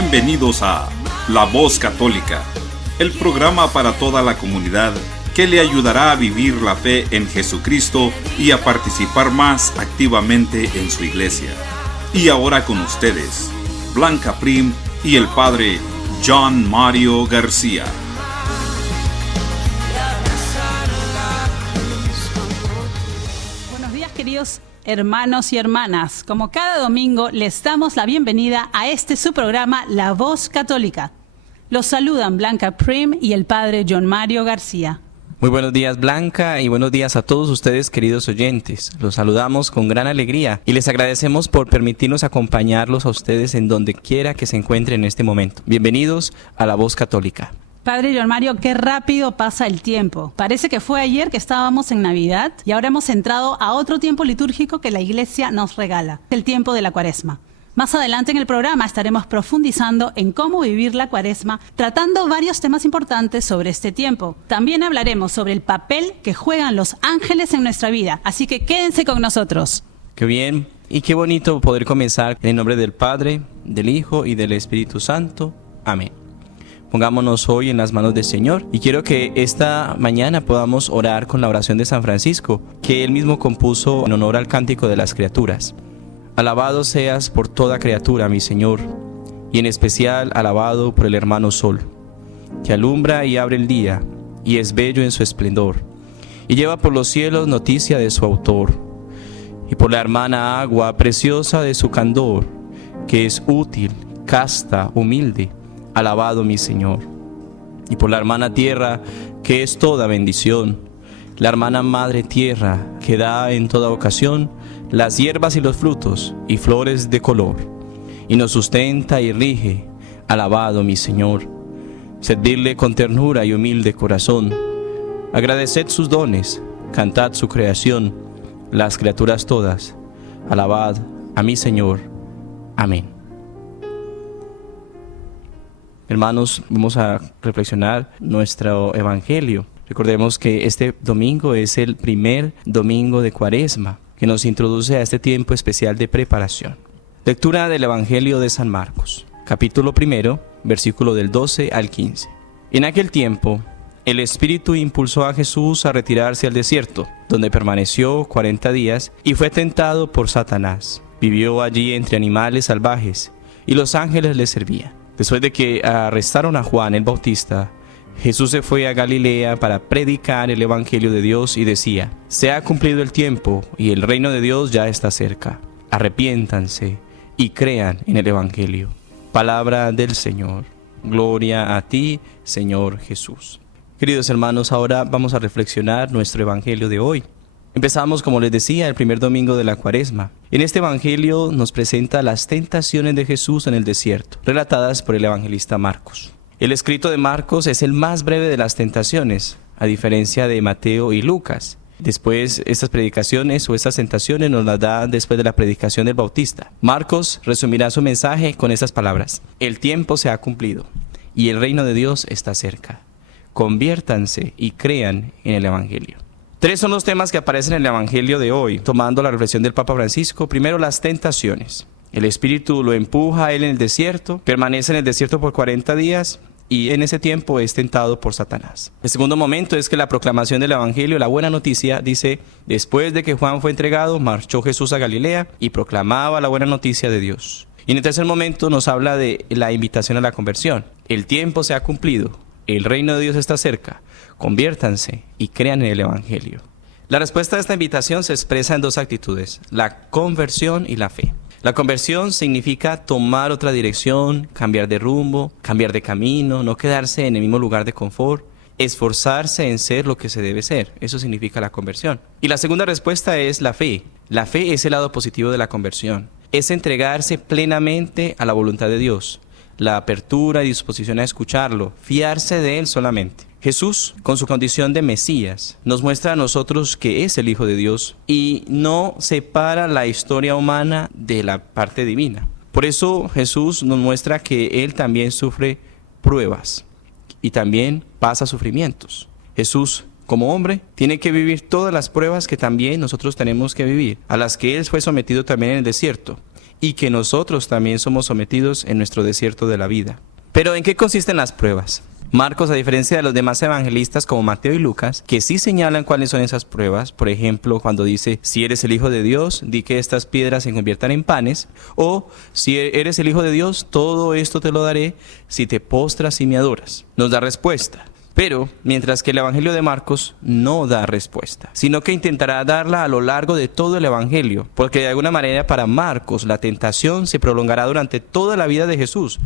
Bienvenidos a La Voz Católica, el programa para toda la comunidad que le ayudará a vivir la fe en Jesucristo y a participar más activamente en su iglesia. Y ahora con ustedes, Blanca Prim y el Padre John Mario García. Buenos días, queridos hermanos y hermanas. Como cada domingo, les damos la bienvenida a su programa La Voz Católica. Los saludan Blanca Prim y el Padre John Mario García. Muy buenos días, Blanca, y buenos días a todos ustedes, queridos oyentes. Los saludamos con gran alegría y les agradecemos por permitirnos acompañarlos a ustedes en donde quiera que se encuentren en este momento. Bienvenidos a La Voz Católica. Padre John Mario, qué rápido pasa el tiempo. Parece que fue ayer que estábamos en Navidad y ahora hemos entrado a otro tiempo litúrgico que la Iglesia nos regala, el tiempo de la Cuaresma. Más adelante en el programa estaremos profundizando en cómo vivir la Cuaresma, tratando varios temas importantes sobre este tiempo. También hablaremos sobre el papel que juegan los ángeles en nuestra vida, así que quédense con nosotros. Qué bien y qué bonito poder comenzar en el nombre del Padre, del Hijo y del Espíritu Santo. Amén. Pongámonos hoy en las manos del Señor y quiero que esta mañana podamos orar con la oración de San Francisco, que él mismo compuso en honor al cántico de las criaturas. Alabado seas por toda criatura, mi Señor, y en especial alabado por el hermano Sol, que alumbra y abre el día, y es bello en su esplendor, y lleva por los cielos noticia de su autor, y por la hermana agua preciosa de su candor, que es útil, casta, humilde, alabado mi Señor, y por la hermana tierra, que es toda bendición, la hermana madre tierra, que da en toda ocasión las hierbas y los frutos y flores de color, y nos sustenta y rige, alabado mi Señor. Servirle con ternura y humilde corazón, agradeced sus dones, cantad su creación, las criaturas todas, alabad a mi Señor. Amén. Hermanos, vamos a reflexionar nuestro evangelio. Recordemos que este domingo es el primer domingo de Cuaresma, que nos introduce a este tiempo especial de preparación. Lectura del Evangelio de San Marcos, capítulo 1, versículo del 12 al 15. En aquel tiempo, el Espíritu impulsó a Jesús a retirarse al desierto, donde permaneció 40 días y fue tentado por Satanás. Vivió allí entre animales salvajes y los ángeles le servían. Después de que arrestaron a Juan el Bautista, Jesús se fue a Galilea para predicar el Evangelio de Dios y decía: se ha cumplido el tiempo y el reino de Dios ya está cerca. Arrepiéntanse y crean en el Evangelio. Palabra del Señor. Gloria a ti, Señor Jesús. Queridos hermanos, ahora vamos a reflexionar nuestro Evangelio de hoy. Empezamos, como les decía, el primer domingo de la Cuaresma. En este Evangelio nos presenta las tentaciones de Jesús en el desierto, relatadas por el evangelista Marcos. El escrito de Marcos es el más breve de las tentaciones, a diferencia de Mateo y Lucas. Después, estas predicaciones o estas tentaciones nos las da después de la predicación del Bautista. Marcos resumirá su mensaje con estas palabras: el tiempo se ha cumplido y el reino de Dios está cerca. Conviértanse y crean en el Evangelio. Tres son los temas que aparecen en el Evangelio de hoy, tomando la reflexión del Papa Francisco. Primero, las tentaciones. El Espíritu lo empuja a él en el desierto, permanece en el desierto por 40 días y en ese tiempo es tentado por Satanás. El segundo momento es que la proclamación del Evangelio, la buena noticia, dice: después de que Juan fue entregado, marchó Jesús a Galilea y proclamaba la buena noticia de Dios. Y en el tercer momento nos habla de la invitación a la conversión. El tiempo se ha cumplido, el reino de Dios está cerca, conviértanse y crean en el Evangelio. La respuesta a esta invitación se expresa en dos actitudes: la conversión y la fe. La conversión significa tomar otra dirección, cambiar de rumbo, cambiar de camino, no quedarse en el mismo lugar de confort, esforzarse en ser lo que se debe ser. Eso significa la conversión. Y la segunda respuesta es la fe. La fe es el lado positivo de la conversión. Es entregarse plenamente a la voluntad de Dios, la apertura y disposición a escucharlo, fiarse de Él solamente. Jesús, con su condición de Mesías, nos muestra a nosotros que es el Hijo de Dios y no separa la historia humana de la parte divina. Por eso Jesús nos muestra que Él también sufre pruebas y también pasa sufrimientos. Jesús, como hombre, tiene que vivir todas las pruebas que también nosotros tenemos que vivir, a las que Él fue sometido también en el desierto. y que nosotros también somos sometidos en nuestro desierto de la vida. Pero ¿en qué consisten las pruebas? Marcos, a diferencia de los demás evangelistas como Mateo y Lucas, que sí señalan cuáles son esas pruebas, por ejemplo, cuando dice, si eres el Hijo de Dios, di que estas piedras se conviertan en panes, o si eres el Hijo de Dios, todo esto te lo daré si te postras y me adoras. Nos da respuesta. Pero, mientras que el Evangelio de Marcos no da respuesta, sino que intentará darla a lo largo de todo el Evangelio, porque de alguna manera para Marcos la tentación se prolongará durante toda la vida de Jesús,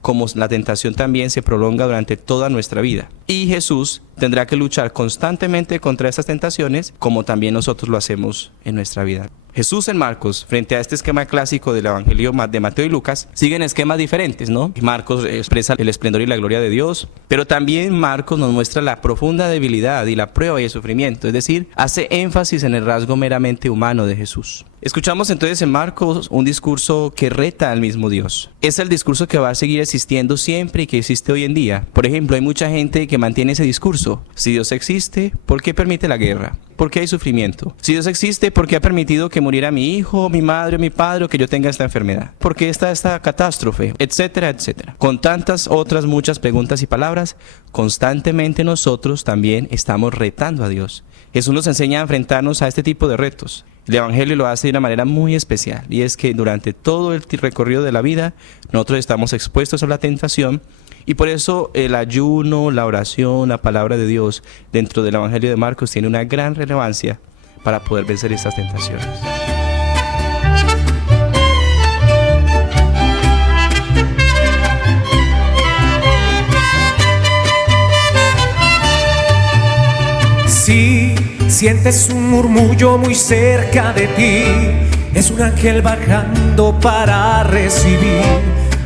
como la tentación también se prolonga durante toda nuestra vida. Y Jesús tendrá que luchar constantemente contra esas tentaciones, como también nosotros lo hacemos en nuestra vida. Jesús en Marcos, frente a este esquema clásico del Evangelio de Mateo y Lucas, siguen esquemas diferentes, ¿no? Marcos expresa el esplendor y la gloria de Dios, pero también Marcos nos muestra la profunda debilidad y la prueba y el sufrimiento, es decir, hace énfasis en el rasgo meramente humano de Jesús. Escuchamos entonces en Marcos un discurso que reta al mismo Dios. Es el discurso que va a seguir existiendo siempre y que existe hoy en día. Por ejemplo, hay mucha gente que mantiene ese discurso. Si Dios existe, ¿por qué permite la guerra? ¿Por qué hay sufrimiento? Si Dios existe, ¿por qué ha permitido que muriera mi hijo, mi madre, mi padre, o que yo tenga esta enfermedad? ¿Por qué está esta catástrofe? Etcétera, etcétera. Con tantas otras muchas preguntas y palabras, constantemente nosotros también estamos retando a Dios. Jesús nos enseña a enfrentarnos a este tipo de retos. El Evangelio lo hace de una manera muy especial, y es que durante todo el recorrido de la vida nosotros estamos expuestos a la tentación, y por eso el ayuno, la oración, la palabra de Dios dentro del Evangelio de Marcos tiene una gran relevancia para poder vencer estas tentaciones. Si sientes un murmullo muy cerca de ti, es un ángel bajando para recibir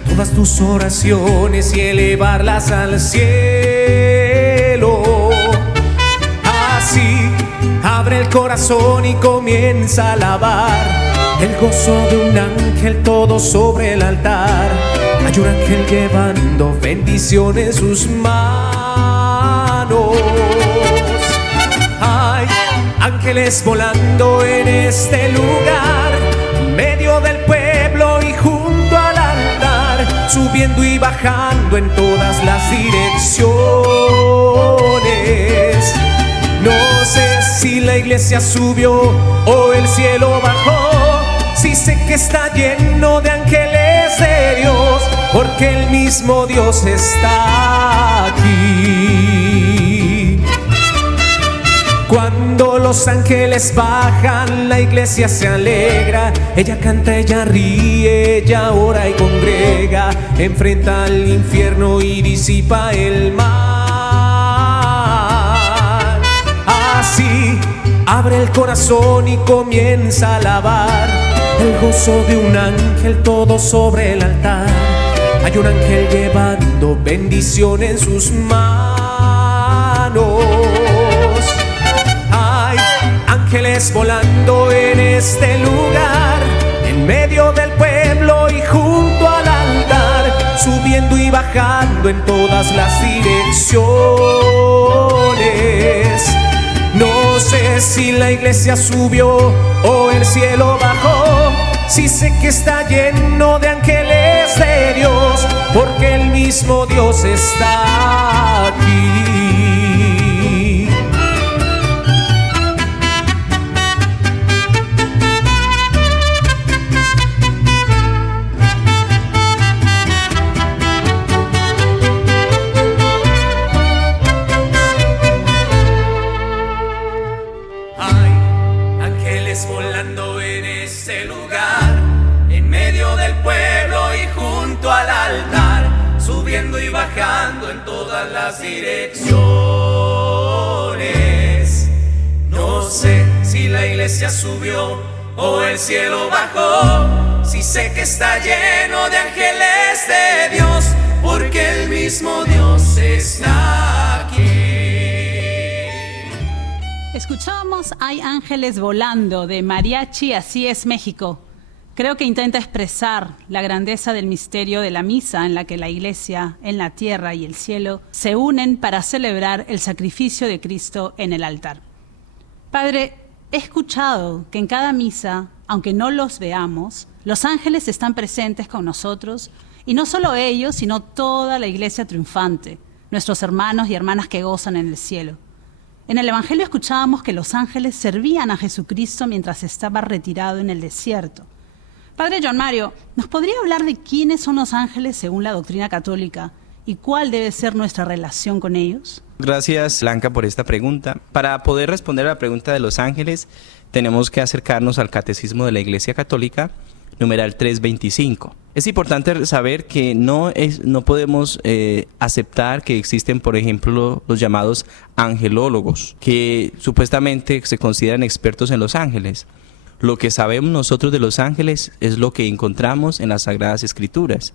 todas tus oraciones y elevarlas al cielo. Así, abre el corazón y comienza a alabar el gozo de un ángel todo sobre el altar. Hay un ángel llevando bendición en sus manos. Hay ángeles volando en este lugar, en medio del pueblo y junto al altar, subiendo y bajando en todas las direcciones. No sé si la iglesia subió o el cielo bajó, sí sé que está lleno de ángeles de Dios, porque el mismo Dios está aquí. Cuando los ángeles bajan, la iglesia se alegra. Ella canta, ella ríe, ella ora y congrega. Enfrenta al infierno y disipa el mal. Así, abre el corazón y comienza a alabar el gozo de un ángel todo sobre el altar. Hay un ángel llevando bendición en sus manos. Ángeles volando en este lugar, en medio del pueblo y junto al altar, subiendo y bajando en todas las direcciones. No sé si la iglesia subió o el cielo bajó, sí sé que está lleno de ángeles de Dios, porque el mismo Dios está aquí. Volando en ese lugar, en medio del pueblo y junto al altar, subiendo y bajando en todas las direcciones. No sé si la iglesia subió o el cielo bajó, sí sé que está lleno de ángeles de Dios, porque el mismo Dios está aquí. Escuchábamos Hay ángeles volando de Mariachi Así es México. Creo que intenta expresar la grandeza del misterio de la misa en la que la iglesia en la tierra y el cielo se unen para celebrar el sacrificio de Cristo en el altar. Padre, He escuchado que en cada misa, aunque no los veamos, los ángeles están presentes con nosotros, y no solo ellos, sino toda la iglesia triunfante, nuestros hermanos y hermanas que gozan en el cielo. En el Evangelio escuchábamos que los ángeles servían a Jesucristo mientras estaba retirado en el desierto. Padre John Mario, ¿nos podría hablar de quiénes son los ángeles según la doctrina católica y cuál debe ser nuestra relación con ellos? Gracias, Blanca, por esta pregunta. Para poder responder a la pregunta de los ángeles, tenemos que acercarnos al Catecismo de la Iglesia Católica, numeral 325. Es importante saber que no podemos aceptar que existen, por ejemplo, los llamados angelólogos, que supuestamente se consideran expertos en los ángeles. Lo que sabemos nosotros de los ángeles es lo que encontramos en las Sagradas Escrituras.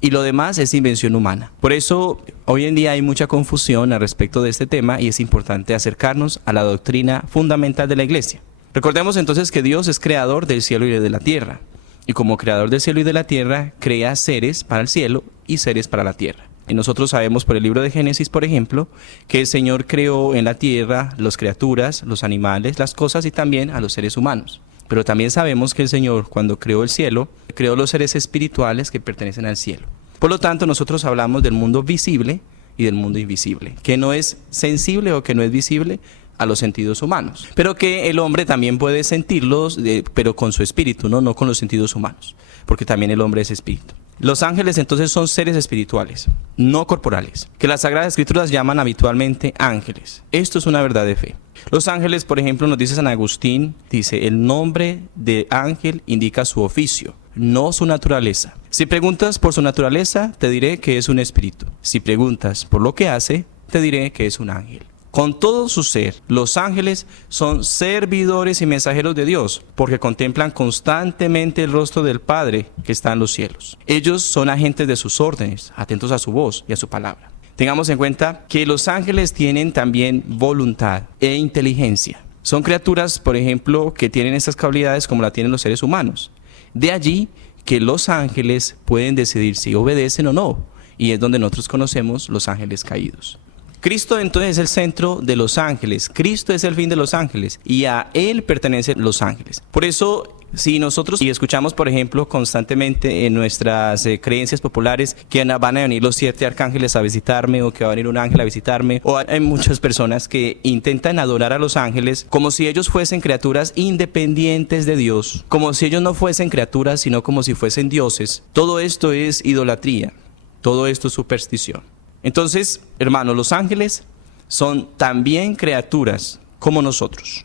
Y lo demás es invención humana. Por eso, hoy en día hay mucha confusión al respecto de este tema y es importante acercarnos a la doctrina fundamental de la Iglesia. Recordemos entonces que Dios es creador del cielo y de la tierra. Y como creador del cielo y de la tierra, crea seres para el cielo y seres para la tierra. Y nosotros sabemos por el libro de Génesis, por ejemplo, que el Señor creó en la tierra las criaturas, los animales, las cosas y también a los seres humanos. Pero también sabemos que el Señor, cuando creó el cielo, creó los seres espirituales que pertenecen al cielo. Por lo tanto, nosotros hablamos del mundo visible y del mundo invisible, que no es sensible o que no es visible a los sentidos humanos, pero que el hombre también puede sentirlos, pero con su espíritu, no con los sentidos humanos, porque también el hombre es espíritu. Los ángeles entonces son seres espirituales, no corporales, que las Sagradas Escrituras llaman habitualmente ángeles. Esto es una verdad de fe. Los ángeles, por ejemplo, nos dice San Agustín, dice, el nombre de ángel indica su oficio, no su naturaleza. Si preguntas por su naturaleza, te diré que es un espíritu. Si preguntas por lo que hace, te diré que es un ángel. Con todo su ser, los ángeles son servidores y mensajeros de Dios, porque contemplan constantemente el rostro del Padre que está en los cielos. Ellos son agentes de sus órdenes, atentos a su voz y a su palabra. Tengamos en cuenta que los ángeles tienen también voluntad e inteligencia. Son criaturas, por ejemplo, que tienen estas cualidades como la tienen los seres humanos. De allí que los ángeles pueden decidir si obedecen o no, y es donde nosotros conocemos los ángeles caídos. Cristo entonces es el centro de los ángeles, Cristo es el fin de los ángeles y a Él pertenecen los ángeles. Por eso, si nosotros escuchamos, por ejemplo, constantemente en nuestras creencias populares que van a venir los 7 arcángeles a visitarme o que va a venir un ángel a visitarme, o hay muchas personas que intentan adorar a los ángeles como si ellos fuesen criaturas independientes de Dios, como si ellos no fuesen criaturas, sino como si fuesen dioses. Todo esto es idolatría, todo esto es superstición. Entonces, hermanos, los ángeles son también criaturas como nosotros.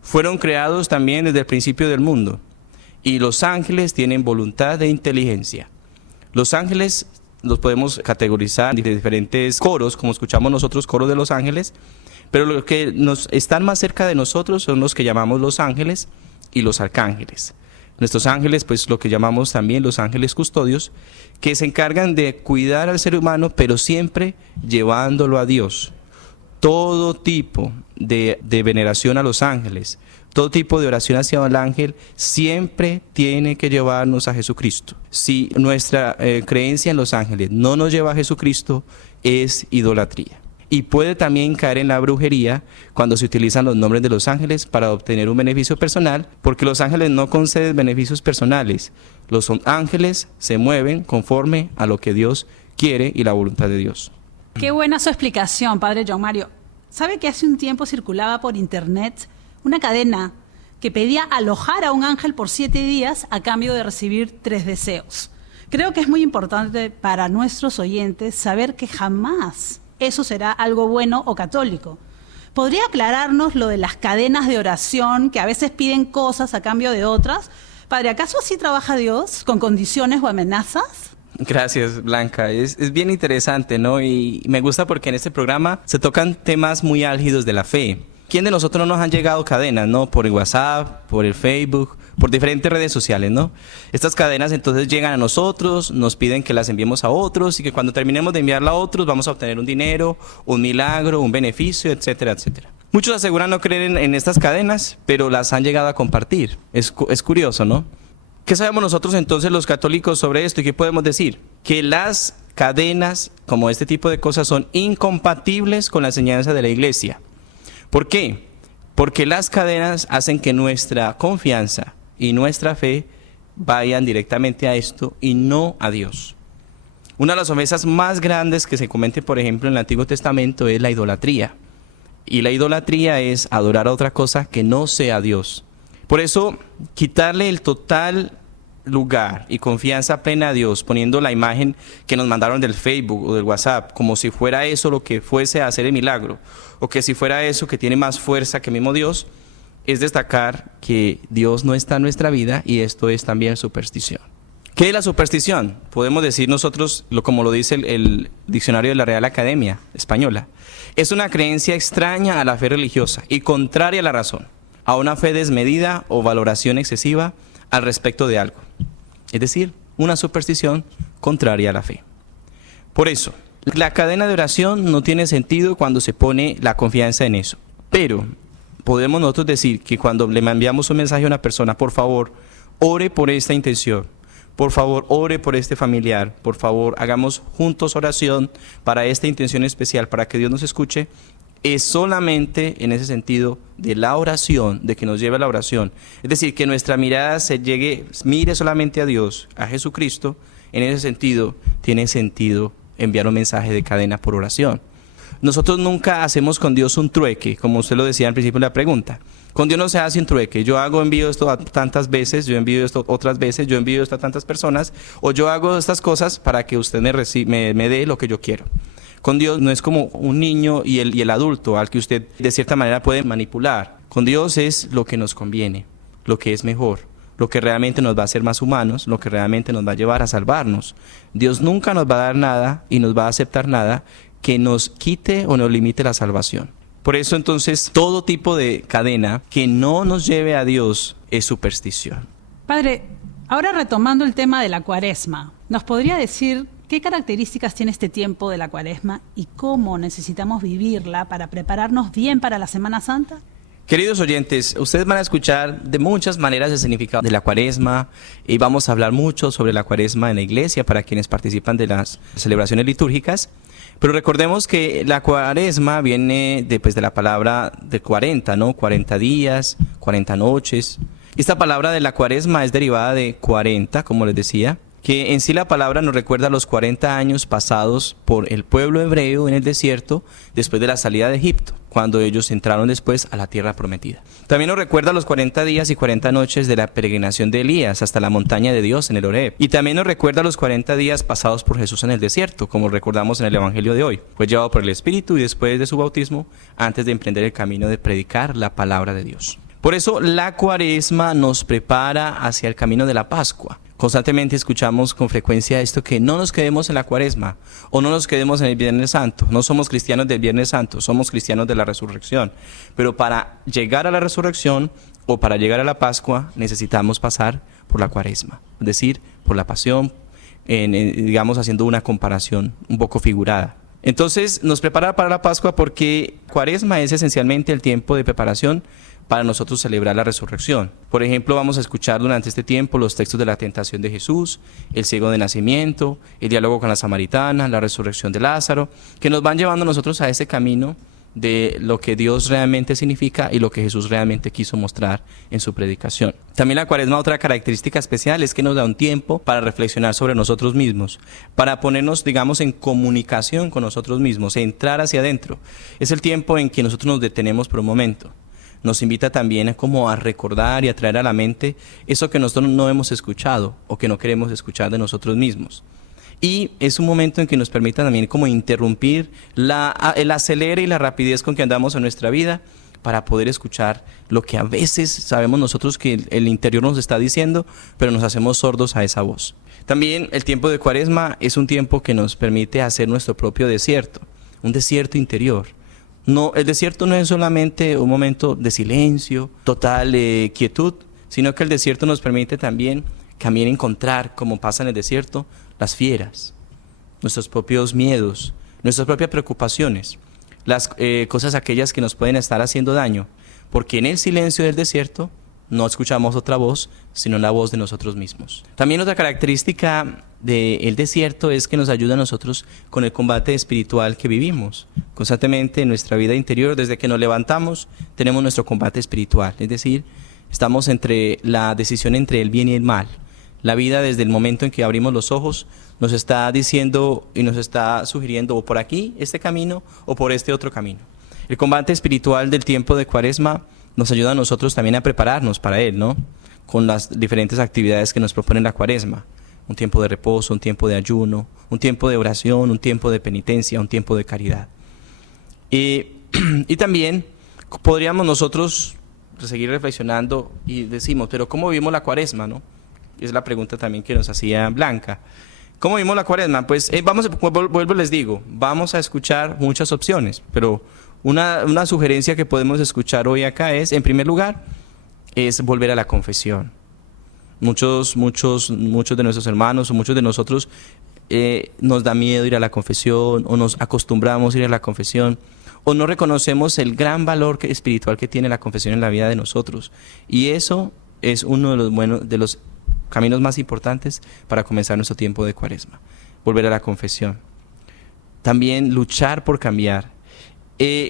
Fueron creados también desde el principio del mundo. Y los ángeles tienen voluntad e inteligencia. Los ángeles los podemos categorizar en diferentes coros, como escuchamos nosotros, coros de los ángeles. Pero los que nos están más cerca de nosotros son los que llamamos los ángeles y los arcángeles. Nuestros ángeles, pues lo que llamamos también los ángeles custodios, que se encargan de cuidar al ser humano, pero siempre llevándolo a Dios. Todo tipo de veneración a los ángeles, todo tipo de oración hacia el ángel, siempre tiene que llevarnos a Jesucristo. Si nuestra creencia en los ángeles no nos lleva a Jesucristo, es idolatría. Y puede también caer en la brujería cuando se utilizan los nombres de los ángeles para obtener un beneficio personal, porque los ángeles no conceden beneficios personales. Los ángeles se mueven conforme a lo que Dios quiere y la voluntad de Dios. Qué buena su explicación, Padre John Mario. ¿Sabe que hace un tiempo circulaba por internet una cadena que pedía alojar a un ángel por 7 días a cambio de recibir 3 deseos? Creo que es muy importante para nuestros oyentes saber que jamás eso será algo bueno o católico. ¿Podría aclararnos lo de las cadenas de oración que a veces piden cosas a cambio de otras? Padre, ¿acaso así trabaja Dios, con condiciones o amenazas? Gracias, Blanca. Es bien interesante, ¿no? Y me gusta porque en este programa se tocan temas muy álgidos de la fe. ¿Quién de nosotros no nos han llegado cadenas, no? Por el WhatsApp, por el Facebook, por diferentes redes sociales, ¿no? Estas cadenas entonces llegan a nosotros, nos piden que las enviemos a otros y que cuando terminemos de enviarla a otros vamos a obtener un dinero, un milagro, un beneficio, etcétera, etcétera. Muchos aseguran no creer en estas cadenas, pero las han llegado a compartir. Es curioso, ¿no? ¿Qué sabemos nosotros entonces los católicos sobre esto y qué podemos decir? Que las cadenas, como este tipo de cosas, son incompatibles con la enseñanza de la Iglesia. ¿Por qué? Porque las cadenas hacen que nuestra confianza y nuestra fe vayan directamente a esto y no a Dios. Una de las ofensas más grandes que se cometen, por ejemplo, en el Antiguo Testamento es la idolatría. Y la idolatría es adorar a otra cosa que no sea Dios. Por eso, quitarle el total lugar y confianza plena a Dios, poniendo la imagen que nos mandaron del Facebook o del WhatsApp, como si fuera eso lo que fuese a hacer el milagro, o que si fuera eso que tiene más fuerza que el mismo Dios, es destacar que Dios no está en nuestra vida, y esto es también superstición. ¿Qué es la superstición? Podemos decir nosotros, como lo dice el diccionario de la Real Academia Española, es una creencia extraña a la fe religiosa y contraria a la razón, a una fe desmedida o valoración excesiva al respecto de algo. Es decir, una superstición contraria a la fe. Por eso, la cadena de oración no tiene sentido cuando se pone la confianza en eso. Pero podemos nosotros decir que cuando le enviamos un mensaje a una persona, por favor, ore por esta intención, por favor, ore por este familiar, por favor, hagamos juntos oración para esta intención especial, para que Dios nos escuche, es solamente en ese sentido de la oración, de que nos lleve a la oración. Es decir, que nuestra mirada mire solamente a Dios, a Jesucristo. En ese sentido, tiene sentido enviar un mensaje de cadena por oración. Nosotros nunca hacemos con Dios un trueque, como usted lo decía al principio de la pregunta. Con Dios no se hace un trueque. Yo envío esto a tantas veces, yo envío esto otras veces, yo envío esto a tantas personas, o yo hago estas cosas para que usted me dé lo que yo quiero. Con Dios no es como un niño y el adulto al que usted de cierta manera puede manipular. Con Dios es lo que nos conviene, lo que es mejor, lo que realmente nos va a hacer más humanos, lo que realmente nos va a llevar a salvarnos. Dios nunca nos va a dar nada y nos va a aceptar nada que nos quite o nos limite la salvación. Por eso entonces todo tipo de cadena que no nos lleve a Dios es superstición. Padre, ahora retomando el tema de la Cuaresma, ¿nos podría decir qué características tiene este tiempo de la Cuaresma y cómo necesitamos vivirla para prepararnos bien para la Semana Santa? Queridos oyentes, ustedes van a escuchar de muchas maneras el significado de la Cuaresma, y vamos a hablar mucho sobre la Cuaresma en la iglesia para quienes participan de las celebraciones litúrgicas. Pero recordemos que la Cuaresma viene de la palabra de 40, ¿no? 40 días, 40 noches. Esta palabra de la Cuaresma es derivada de 40, como les decía, que en sí la palabra nos recuerda los 40 años pasados por el pueblo hebreo en el desierto después de la salida de Egipto, cuando ellos entraron después a la tierra prometida. También nos recuerda los 40 días y 40 noches de la peregrinación de Elías hasta la montaña de Dios en el Horeb. Y también nos recuerda los 40 días pasados por Jesús en el desierto, como recordamos en el Evangelio de hoy. Fue llevado por el Espíritu y después de su bautismo, antes de emprender el camino de predicar la palabra de Dios. Por eso la Cuaresma nos prepara hacia el camino de la Pascua. Constantemente escuchamos con frecuencia esto, que no nos quedemos en la Cuaresma o no nos quedemos en el Viernes Santo. No somos cristianos del Viernes Santo, somos cristianos de la Resurrección. Pero para llegar a la Resurrección o para llegar a la Pascua necesitamos pasar por la Cuaresma, es decir, por la Pasión, digamos haciendo una comparación un poco figurada. Entonces nos prepara para la Pascua porque Cuaresma es esencialmente el tiempo de preparación para nosotros celebrar la resurrección. Por ejemplo, vamos a escuchar durante este tiempo los textos de la tentación de Jesús, el ciego de nacimiento, el diálogo con la samaritana, la resurrección de Lázaro, que nos van llevando nosotros a ese camino de lo que Dios realmente significa y lo que Jesús realmente quiso mostrar en su predicación. También la Cuaresma, otra característica especial es que nos da un tiempo para reflexionar sobre nosotros mismos, para ponernos, digamos, en comunicación con nosotros mismos, entrar hacia adentro. Es el tiempo en que nosotros nos detenemos por un momento. Nos invita también como a recordar y a traer a la mente eso que nosotros no hemos escuchado o que no queremos escuchar de nosotros mismos. Y es un momento en que nos permite también como interrumpir el acelere y la rapidez con que andamos en nuestra vida para poder escuchar lo que a veces sabemos nosotros que el interior nos está diciendo, pero nos hacemos sordos a esa voz. También el tiempo de Cuaresma es un tiempo que nos permite hacer nuestro propio desierto, un desierto interior. No, el desierto no es solamente un momento de silencio, total quietud, sino que el desierto nos permite también encontrar, como pasa en el desierto, las fieras, nuestros propios miedos, nuestras propias preocupaciones, las cosas aquellas que nos pueden estar haciendo daño, porque en el silencio del desierto no escuchamos otra voz, sino la voz de nosotros mismos. También otra característica del desierto es que nos ayuda a nosotros con el combate espiritual que vivimos. Constantemente en nuestra vida interior, desde que nos levantamos, tenemos nuestro combate espiritual. Es decir, estamos entre la decisión entre el bien y el mal. La vida, desde el momento en que abrimos los ojos, nos está diciendo y nos está sugiriendo o por aquí este camino o por este otro camino. El combate espiritual del tiempo de Cuaresma nos ayuda a nosotros también a prepararnos para él, ¿no? Con las diferentes actividades que nos propone la Cuaresma. Un tiempo de reposo, un tiempo de ayuno, un tiempo de oración, un tiempo de penitencia, un tiempo de caridad. Y también podríamos nosotros seguir reflexionando y decimos, pero ¿cómo vivimos la Cuaresma, no? Es la pregunta también que nos hacía Blanca. ¿Cómo vivimos la Cuaresma? Pues vuelvo les digo, vamos a escuchar muchas opciones, pero una sugerencia que podemos escuchar hoy acá es, en primer lugar, es volver a la confesión. Muchos de nuestros hermanos o muchos de nosotros nos da miedo ir a la confesión o nos acostumbramos a ir a la confesión o no reconocemos el gran valor espiritual que tiene la confesión en la vida de nosotros. Y eso es uno de los caminos más importantes para comenzar nuestro tiempo de Cuaresma. Volver a la confesión. También luchar por cambiar.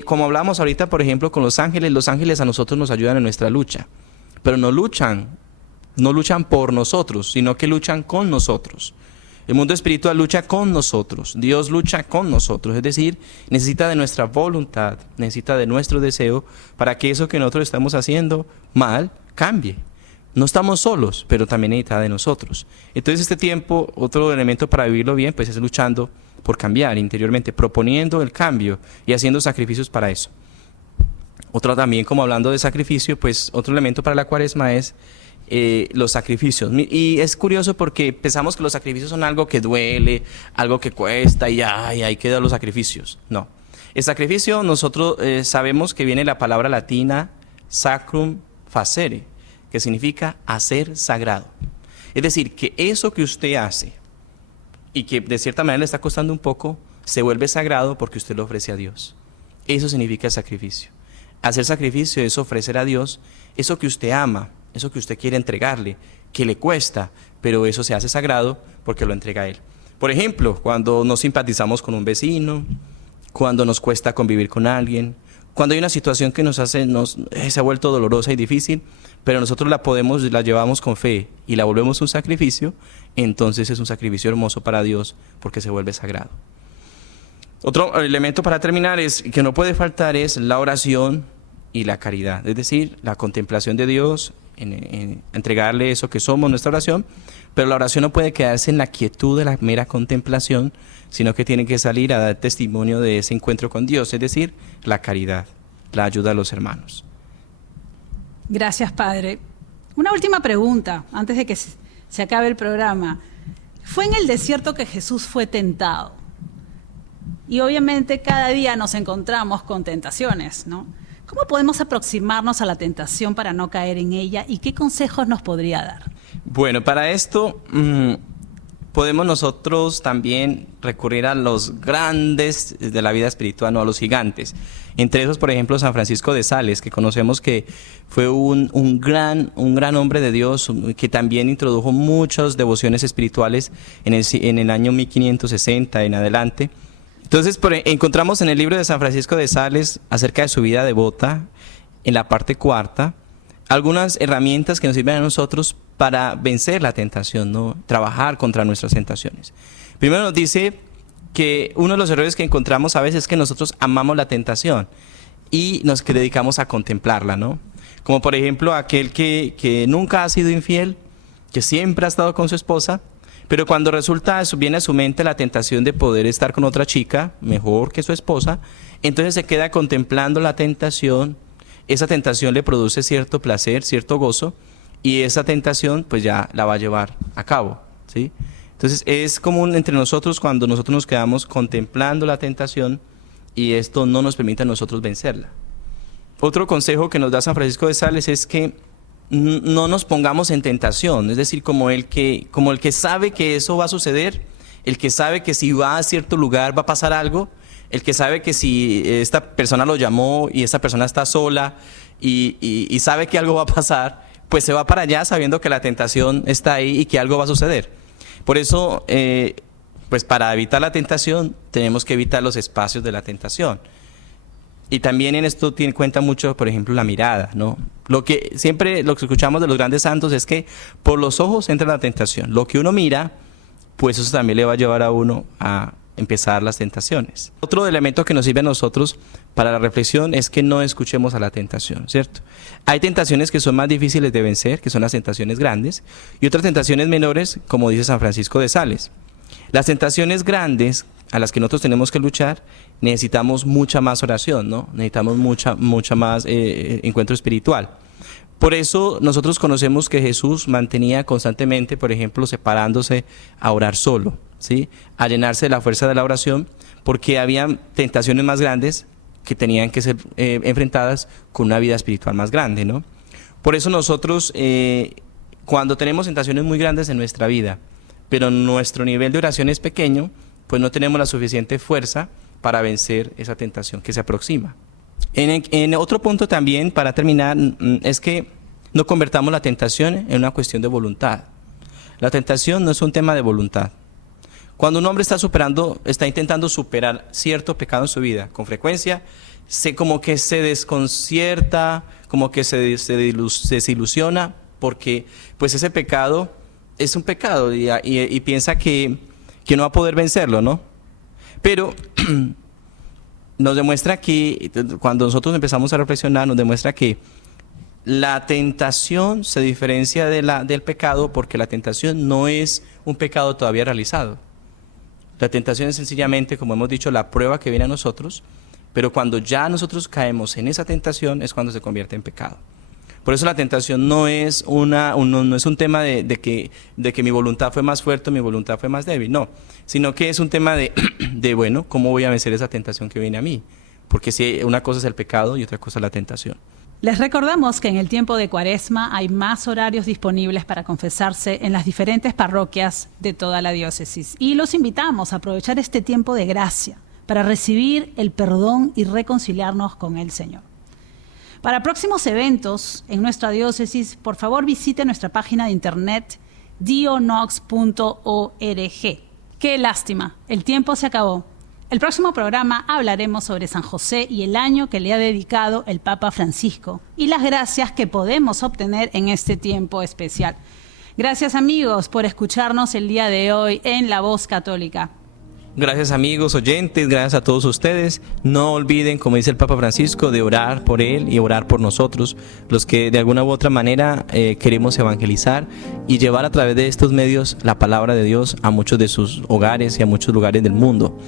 Como hablamos ahorita, por ejemplo, con los ángeles a nosotros nos ayudan en nuestra lucha, pero no luchan por nosotros, sino que luchan con nosotros. El mundo espiritual lucha con nosotros, Dios lucha con nosotros, es decir, necesita de nuestra voluntad, necesita de nuestro deseo para que eso que nosotros estamos haciendo mal cambie. No estamos solos, pero también necesita de nosotros. Entonces este tiempo, otro elemento para vivirlo bien, pues es luchando por cambiar interiormente, proponiendo el cambio y haciendo sacrificios para eso. Otro también, como hablando de sacrificio, pues otro elemento para la Cuaresma es los sacrificios. Y es curioso porque pensamos que los sacrificios son algo que duele, algo que cuesta y ahí quedan los sacrificios. No. El sacrificio, nosotros sabemos que viene de la palabra latina sacrum facere, que significa hacer sagrado. Es decir, que eso que usted hace y que de cierta manera le está costando un poco, se vuelve sagrado porque usted lo ofrece a Dios. Eso significa el sacrificio. Hacer sacrificio es ofrecer a Dios eso que usted ama, eso que usted quiere entregarle, que le cuesta, pero eso se hace sagrado porque lo entrega a Él. Por ejemplo, cuando nos simpatizamos con un vecino, cuando nos cuesta convivir con alguien, cuando hay una situación que se ha vuelto dolorosa y difícil, pero nosotros la llevamos con fe y la volvemos un sacrificio, entonces es un sacrificio hermoso para Dios porque se vuelve sagrado. Otro elemento para terminar que no puede faltar es la oración y la caridad, es decir, la contemplación de Dios, en entregarle eso que somos, nuestra oración, pero la oración no puede quedarse en la quietud de la mera contemplación, sino que tiene que salir a dar testimonio de ese encuentro con Dios, es decir, la caridad, la ayuda a los hermanos. Gracias, Padre. Una última pregunta, antes de que se acabe el programa. Fue en el desierto que Jesús fue tentado. Y obviamente cada día nos encontramos con tentaciones, ¿no? ¿Cómo podemos aproximarnos a la tentación para no caer en ella y qué consejos nos podría dar? Bueno, para esto podemos nosotros también recurrir a los grandes de la vida espiritual, no a los gigantes. Entre esos, por ejemplo, San Francisco de Sales, que conocemos que fue un gran hombre de Dios, que también introdujo muchas devociones espirituales en el año 1560 en adelante. Entonces encontramos en el libro de San Francisco de Sales, acerca de su vida devota, en la parte cuarta, algunas herramientas que nos sirven a nosotros para vencer la tentación, ¿no? Trabajar contra nuestras tentaciones. Primero nos dice que uno de los errores que encontramos a veces es que nosotros amamos la tentación y nos dedicamos a contemplarla, ¿no? Como por ejemplo aquel que nunca ha sido infiel, que siempre ha estado con su esposa, pero cuando viene a su mente la tentación de poder estar con otra chica, mejor que su esposa, entonces se queda contemplando la tentación, esa tentación le produce cierto placer, cierto gozo, y esa tentación pues ya la va a llevar a cabo, ¿sí? Entonces es común entre nosotros cuando nosotros nos quedamos contemplando la tentación y esto no nos permite a nosotros vencerla. Otro consejo que nos da San Francisco de Sales es que no nos pongamos en tentación, es decir, como el que sabe que eso va a suceder, el que sabe que si va a cierto lugar va a pasar algo, el que sabe que si esta persona lo llamó y esta persona está sola y sabe que algo va a pasar, pues se va para allá sabiendo que la tentación está ahí y que algo va a suceder. Por eso, pues para evitar la tentación, tenemos que evitar los espacios de la tentación. Y también en esto tiene cuenta mucho, por ejemplo, la mirada, ¿no? Lo que escuchamos de los grandes santos es que por los ojos entra la tentación. Lo que uno mira, pues eso también le va a llevar a uno a empezar las tentaciones. Otro elemento que nos sirve a nosotros para la reflexión es que no escuchemos a la tentación, ¿cierto? Hay tentaciones que son más difíciles de vencer, que son las tentaciones grandes, y otras tentaciones menores, como dice San Francisco de Sales. Las tentaciones grandes a las que nosotros tenemos que luchar, necesitamos mucha más oración, ¿no? Necesitamos mucha más encuentro espiritual. Por eso nosotros conocemos que Jesús mantenía constantemente, por ejemplo, separándose a orar solo, ¿sí? A llenarse de la fuerza de la oración, porque había tentaciones más grandes que tenían que ser enfrentadas con una vida espiritual más grande, ¿no? Por eso nosotros, cuando tenemos tentaciones muy grandes en nuestra vida, pero nuestro nivel de oración es pequeño, pues no tenemos la suficiente fuerza para vencer esa tentación que se aproxima. En otro punto también, para terminar, es que no convertamos la tentación en una cuestión de voluntad. La tentación no es un tema de voluntad. Cuando un hombre está intentando superar cierto pecado en su vida, con frecuencia, como que se desconcierta, como que se desilusiona, porque pues ese pecado es un pecado y piensa que no va a poder vencerlo, ¿no? Pero nos demuestra que, cuando nosotros empezamos a reflexionar, nos demuestra que la tentación se diferencia del pecado, porque la tentación no es un pecado todavía realizado. La tentación es sencillamente, como hemos dicho, la prueba que viene a nosotros, pero cuando ya nosotros caemos en esa tentación es cuando se convierte en pecado. Por eso la tentación no es un tema de que mi voluntad fue más fuerte o mi voluntad fue más débil, no, sino que es un tema de bueno, ¿cómo voy a vencer esa tentación que viene a mí? Porque si una cosa es el pecado y otra cosa es la tentación. Les recordamos que en el tiempo de Cuaresma hay más horarios disponibles para confesarse en las diferentes parroquias de toda la diócesis. Y los invitamos a aprovechar este tiempo de gracia para recibir el perdón y reconciliarnos con el Señor. Para próximos eventos en nuestra diócesis, por favor visite nuestra página de internet dionox.org. Qué lástima, el tiempo se acabó. El próximo programa hablaremos sobre San José y el año que le ha dedicado el Papa Francisco y las gracias que podemos obtener en este tiempo especial. Gracias, amigos, por escucharnos el día de hoy en La Voz Católica. Gracias, amigos oyentes, gracias a todos ustedes. No olviden, como dice el Papa Francisco, de orar por él y orar por nosotros, los que de alguna u otra manera queremos evangelizar y llevar a través de estos medios la palabra de Dios a muchos de sus hogares y a muchos lugares del mundo.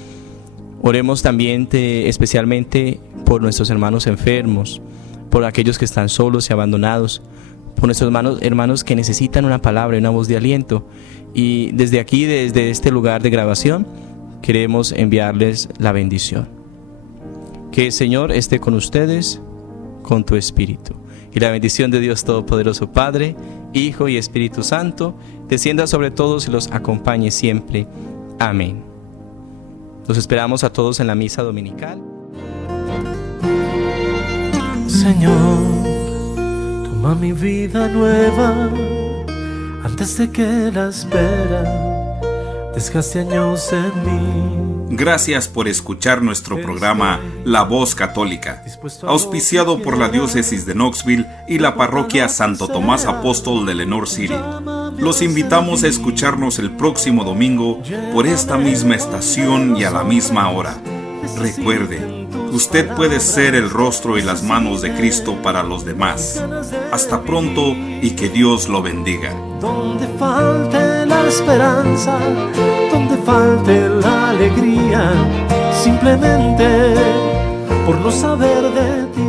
Oremos también especialmente por nuestros hermanos enfermos, por aquellos que están solos y abandonados, por nuestros hermanos que necesitan una palabra y una voz de aliento. Y desde aquí, desde este lugar de grabación, queremos enviarles la bendición. Que el Señor esté con ustedes, con tu espíritu. Y la bendición de Dios Todopoderoso, Padre, Hijo y Espíritu Santo, descienda sobre todos y los acompañe siempre. Amén. Los esperamos a todos en la misa dominical. Señor, toma mi vida nueva antes de que la espera desgaste años en mí. Gracias por escuchar nuestro programa La Voz Católica, auspiciado por la Diócesis de Knoxville y la Parroquia Santo Tomás Apóstol de Lenoir City. Los invitamos a escucharnos el próximo domingo por esta misma estación y a la misma hora. Recuerde, usted puede ser el rostro y las manos de Cristo para los demás. Hasta pronto y que Dios lo bendiga. Donde falte la esperanza, donde falte la alegría, simplemente por no saber de ti.